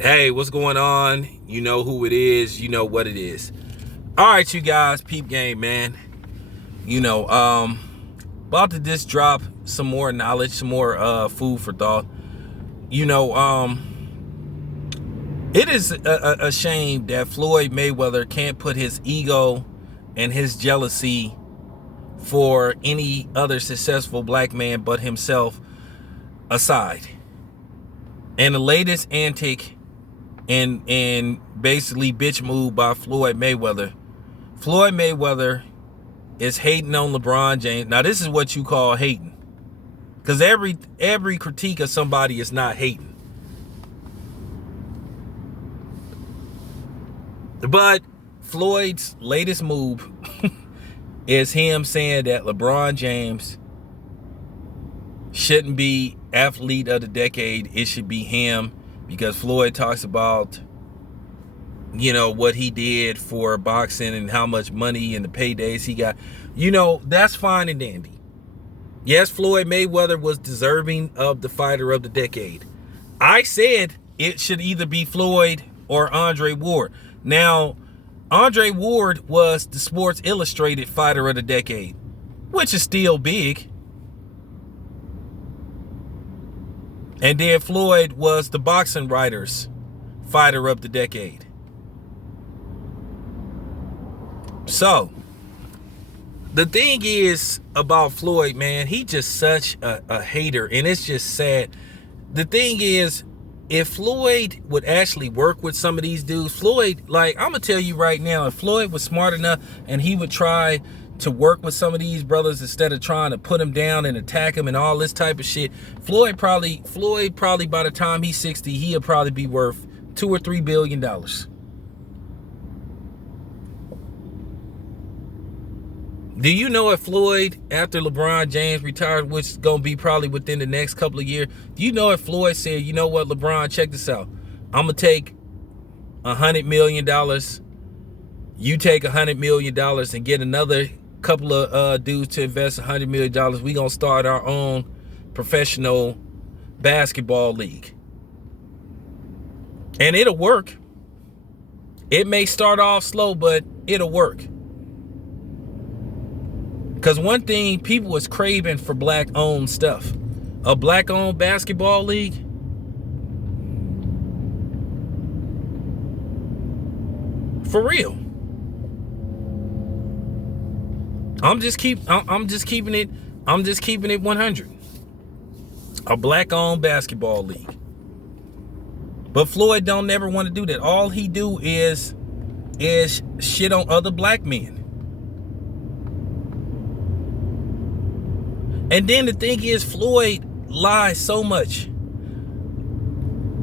Hey, what's going on? You know who it is. You know what it is. All right, you guys, peep game, man. About to just drop some more knowledge, some more food for thought. You know, it is a shame that Floyd Mayweather can't put his ego and his jealousy for any other successful black man but himself aside. And the latest antic and basically bitch move by Floyd Mayweather. Floyd Mayweather is hating on LeBron James. Now this is what you call hating, because every critique of somebody is not hating. But Floyd's latest move is him saying that LeBron James shouldn't be athlete of the decade. It should be him, because Floyd talks about, what he did for boxing and how much money and the paydays he got. That's fine and dandy. Yes, Floyd Mayweather was deserving of the fighter of the decade. I said it should either be Floyd or Andre Ward. Now, Andre Ward was the Sports Illustrated fighter of the decade, which is still big. And then Floyd was the Boxing Writers fighter of the decade. So, the thing is about Floyd, man, he just such a hater, and it's just sad. The thing is, if Floyd would actually work with some of these dudes, Floyd, I'm going to tell you right now, if Floyd was smart enough and he would try to work with some of these brothers instead of trying to put him down and attack him and all this type of shit, Floyd probably by the time he's 60, he'll probably be worth $2 or $3 billion. Do you know if Floyd, after LeBron James retired, which is going to be probably within the next couple of years, do you know if Floyd said, you know what, LeBron, check this out. I'm going to take $100 million. You take $100 million and get another couple of dudes to invest $100 million. We're going to start our own professional basketball league. And it'll work. It may start off slow, but it'll work. Because one thing, people was craving for black-owned stuff. A black-owned basketball league. For real. I'm just keeping it 100. A black-owned basketball league. But Floyd don't never want to do that. All he do is shit on other black men. And then the thing is, Floyd lies so much.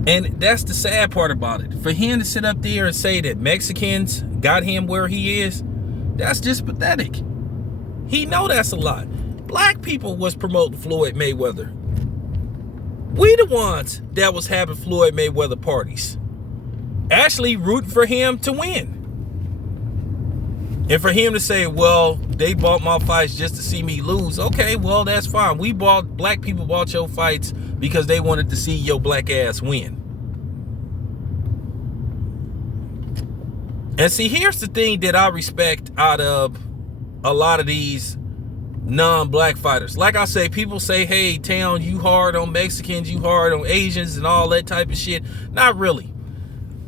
And that's the sad part about it. For him to sit up there and say that Mexicans got him where he is, that's just pathetic. He know that's a lie. Black people was promoting Floyd Mayweather. We the ones that was having Floyd Mayweather parties, actually rooting for him to win. And for him to say, well, they bought my fights just to see me lose. Okay, well, that's fine. Black people bought your fights because they wanted to see your black ass win. And see, here's the thing that I respect out of a lot of these non-black fighters. Like I say, people say, hey, Town, you hard on Mexicans, you hard on Asians and all that type of shit. Not really.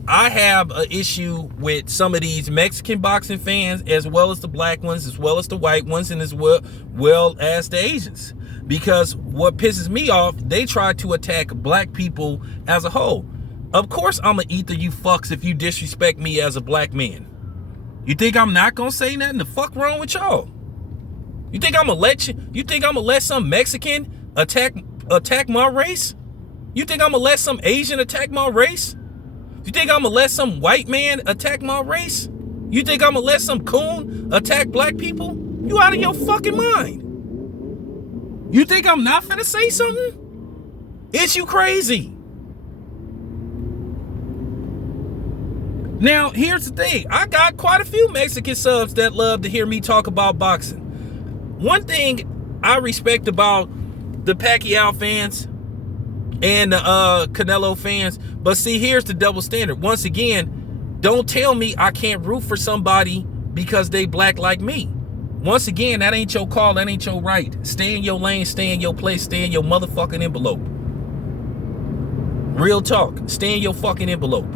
I have an issue with some of these Mexican boxing fans, as well as the black ones, as well as the white ones, and as well as the Asians. Because what pisses me off, they try to attack black people as a whole. Of course I'm gonna eat you fucks if you disrespect me as a black man. You think I'm not gonna say nothing? The fuck wrong with y'all? You think I'm gonna let some Mexican attack my race? You think I'm gonna let some Asian attack my race? You think I'm gonna let some white man attack my race? You think I'm gonna let some coon attack black people? You out of your fucking mind. You think I'm not finna say something? Is you crazy? Now, here's the thing. I got quite a few Mexican subs that love to hear me talk about boxing. One thing I respect about the Pacquiao fans, and the Canelo fans. But see, here's the double standard. Once again, don't tell me I can't root for somebody because they black like me. Once again, that ain't your call, that ain't your right. Stay in your lane, stay in your place, stay in your motherfucking envelope. Real talk, stay in your fucking envelope.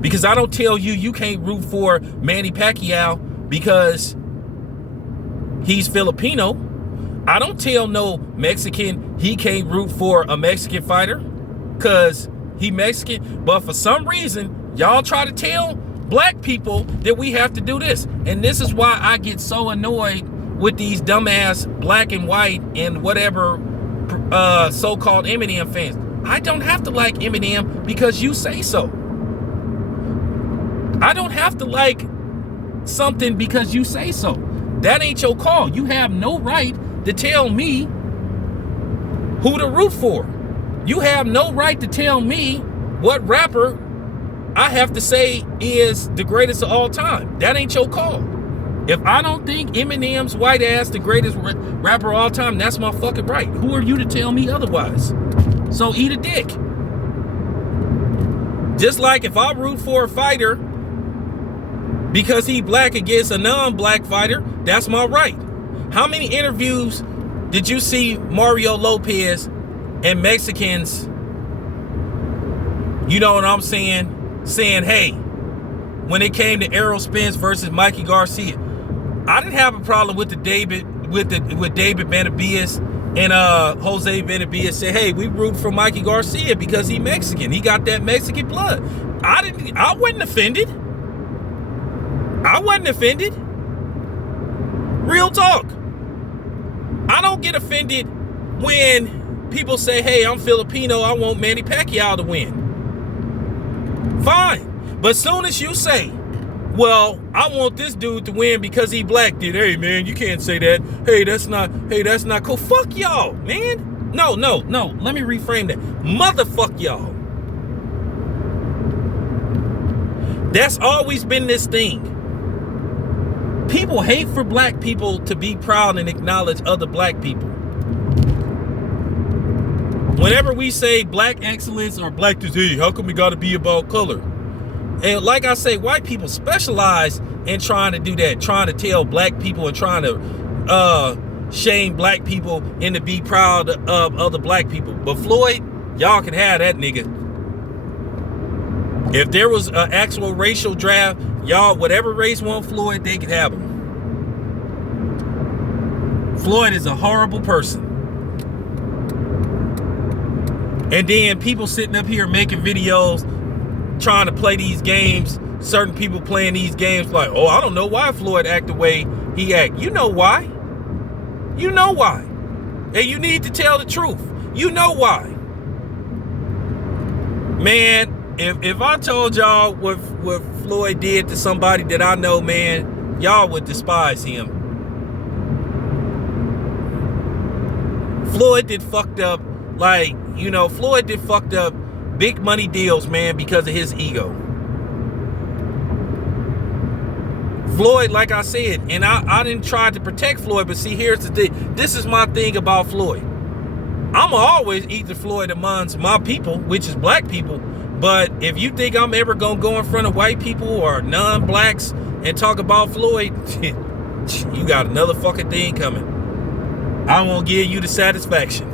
Because I don't tell you you can't root for Manny Pacquiao because he's Filipino. I don't tell no Mexican he can't root for a Mexican fighter because he Mexican. But for some reason, y'all try to tell black people that we have to do this. And this is why I get so annoyed with these dumbass black and white and whatever so-called Eminem fans. I don't have to like Eminem because you say so. I don't have to like something because you say so. That ain't your call. You have no right to tell me who to root for. You have no right to tell me what rapper I have to say is the greatest of all time. That ain't your call. If I don't think Eminem's white ass the greatest rapper of all time, that's my fucking right. Who are you to tell me otherwise? So eat a dick. Just like if I root for a fighter because he black against a non-black fighter, that's my right. How many interviews did you see Mario Lopez and Mexicans, you know what I'm saying, hey, when it came to Errol Spence versus Mikey Garcia, I didn't have a problem with David Benavidez and Jose Benavidez said, hey, we root for Mikey Garcia because he Mexican. He got that Mexican blood. I wasn't offended. Real talk. I don't get offended when people say, hey, I'm Filipino, I want Manny Pacquiao to win. Fine. But soon as you say, well, I want this dude to win because he black, dude, hey, man, you can't say that. Hey, that's not cool. Fuck y'all, man. No. Let me reframe that. Motherfuck y'all. That's always been this thing. People hate for black people to be proud and acknowledge other black people. Whenever we say black excellence or black disease, how come we gotta be about color? And like I say, white people specialize in trying to do that, trying to tell black people and trying to shame black people into be proud of other black people. But Floyd, y'all can have that nigga. If there was an actual racial draft, y'all, whatever race want Floyd, they can have him. Floyd is a horrible person. And then people sitting up here making videos, trying to play these games. Certain people playing these games like, oh, I don't know why Floyd act the way he act. You know why. You know why. And you need to tell the truth. You know why. Man, if I told y'all what Floyd did to somebody that I know, man, y'all would despise him. Floyd did fucked up, like, you know, Floyd did fucked up big money deals, man, because of his ego. Floyd, like I said, and I didn't try to protect Floyd, but see, here's the thing. This is my thing about Floyd. I'ma always eat the Floyd amongst my people, which is black people. But if you think I'm ever gonna go in front of white people or non-blacks and talk about Floyd, you got another fucking thing coming. I won't give you the satisfaction.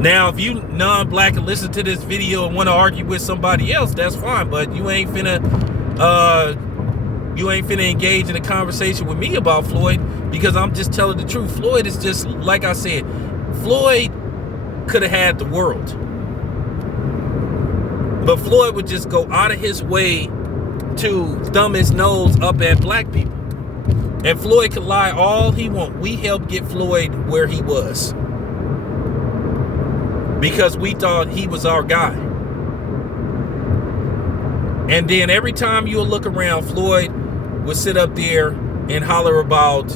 Now, if you non-black and listen to this video and want to argue with somebody else, that's fine. But you ain't finna engage in a conversation with me about Floyd because I'm just telling the truth. Floyd is just, like I said, Floyd could have had the world. But Floyd would just go out of his way to thumb his nose up at black people. And Floyd could lie all he want. We helped get Floyd where he was because we thought he was our guy. And then every time you'll look around, Floyd would sit up there and holler about,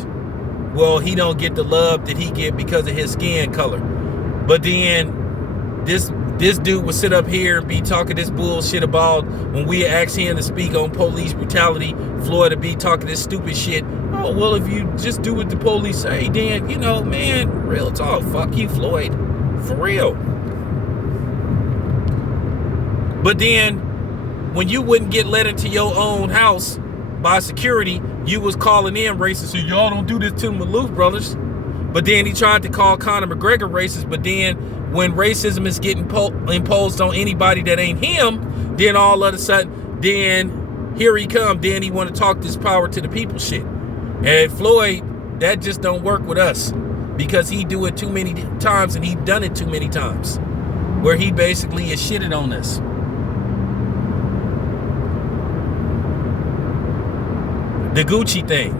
well, he don't get the love that he get because of his skin color. But then this dude would sit up here and be talking this bullshit about when we asked him to speak on police brutality, Floyd would be talking this stupid shit. Oh, well, if you just do what the police say, then, you know, man, real talk. Fuck you, Floyd. For real. But then, when you wouldn't get let into your own house by security, you was calling in racist. So y'all don't do this to the Maloof brothers. But then he tried to call Conor McGregor racist. But then when racism is getting imposed on anybody that ain't him, then all of a sudden, then here he come. Then he want to talk this power to the people shit. And Floyd, that just don't work with us. Because he do it too many times, and he done it too many times. Where he basically is shitted on us. The Gucci thing.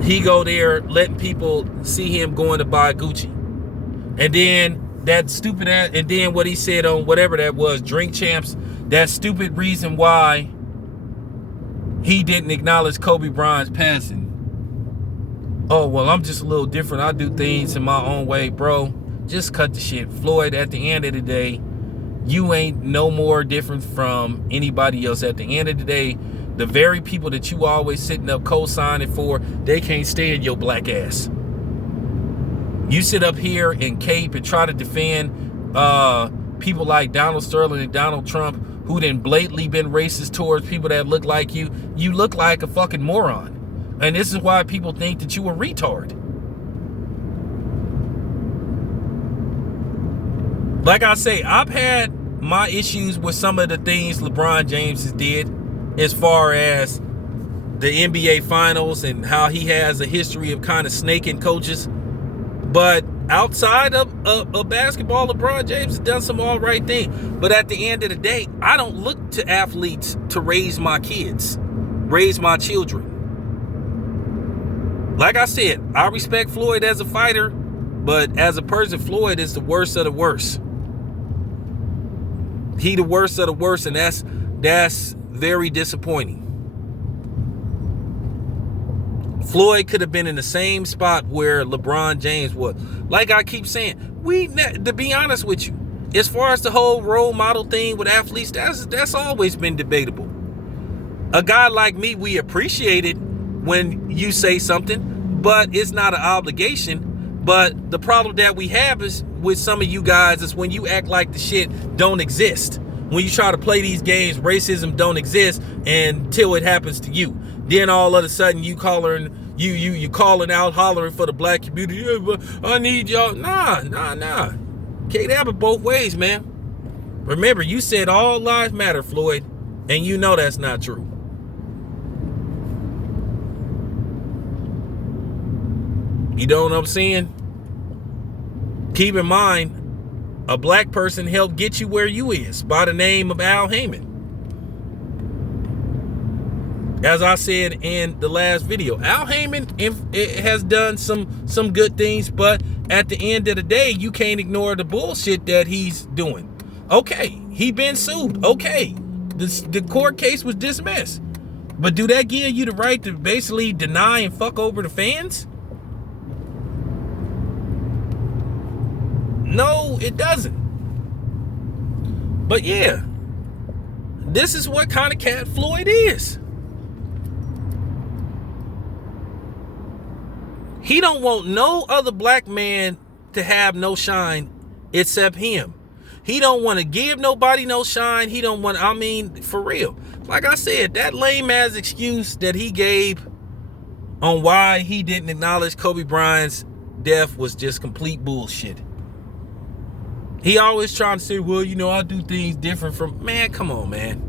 He go there letting people see him going to buy Gucci. And then that stupid ass, and then what he said on whatever that was, Drink Champs, that stupid reason why he didn't acknowledge Kobe Bryant's passing. Oh, well, I'm just a little different. I do things in my own way. Bro, just cut the shit. Floyd, at the end of the day, you ain't no more different from anybody else. At the end of the day, the very people that you always sitting up co-signing for, they can't stand your black ass. You sit up here and cape and try to defend people like Donald Sterling and Donald Trump, who then blatantly been racist towards people that look like you. You look like a fucking moron. And this is why people think that you a retard. Like I say, I've had my issues with some of the things LeBron James has did as far as the NBA Finals and how he has a history of kind of snaking coaches. But outside of basketball, LeBron James has done some all right thing. But at the end of the day, I don't look to athletes to raise my kids, raise my children. Like I said, I respect Floyd as a fighter, but as a person, Floyd is the worst of the worst. He the worst of the worst, and that's very disappointing. Floyd could have been in the same spot where LeBron James was. Like I keep saying, to be honest with you, as far as the whole role model thing with athletes, that's always been debatable. A guy like me, we appreciate it when you say something, but it's not an obligation. But the problem that we have is with some of you guys is when you act like the shit don't exist. When you try to play these games, racism don't exist until it happens to you. Then all of a sudden you calling out, hollering for the black community. Yeah, but I need y'all. Nah. Can't have it both ways, man. Remember, you said all lives matter, Floyd, and you know that's not true. You know what I'm saying? Keep in mind, a black person helped get you where you is by the name of Al Heyman. As I said in the last video, Al Heyman has done some good things, but at the end of the day, you can't ignore the bullshit that he's doing. Okay, he been sued. Okay, the court case was dismissed. But do that give you the right to basically deny and fuck over the fans? No, it doesn't. But yeah, this is what kind of cat Floyd is. He don't want no other black man to have no shine except him. He don't want to give nobody no shine. He don't want, I mean, for real. Like I said, that lame ass excuse that he gave on why he didn't acknowledge Kobe Bryant's death was just complete bullshit. He always trying to say, well, you know, I do things different from, man, come on, man.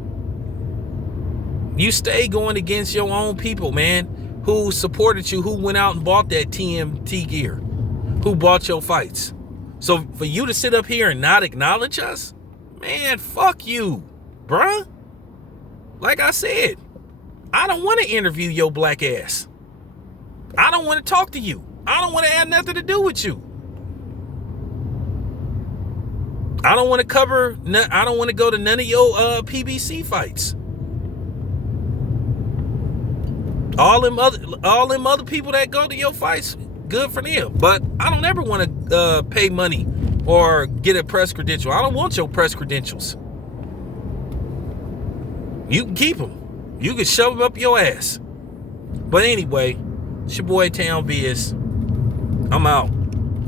You stay going against your own people, man, who supported you, who went out and bought that TMT gear, who bought your fights. So for you to sit up here and not acknowledge us, man, fuck you, bruh. Like I said, I don't want to interview your black ass. I don't want to talk to you. I don't want to have nothing to do with you. I don't want to I don't want to go to none of your PBC fights. All them other people that go to your fights, good for them. But I don't ever want to pay money or get a press credential. I don't want your press credentials. You can keep them. You can shove them up your ass. But anyway, it's your boy Town Biz. I'm out.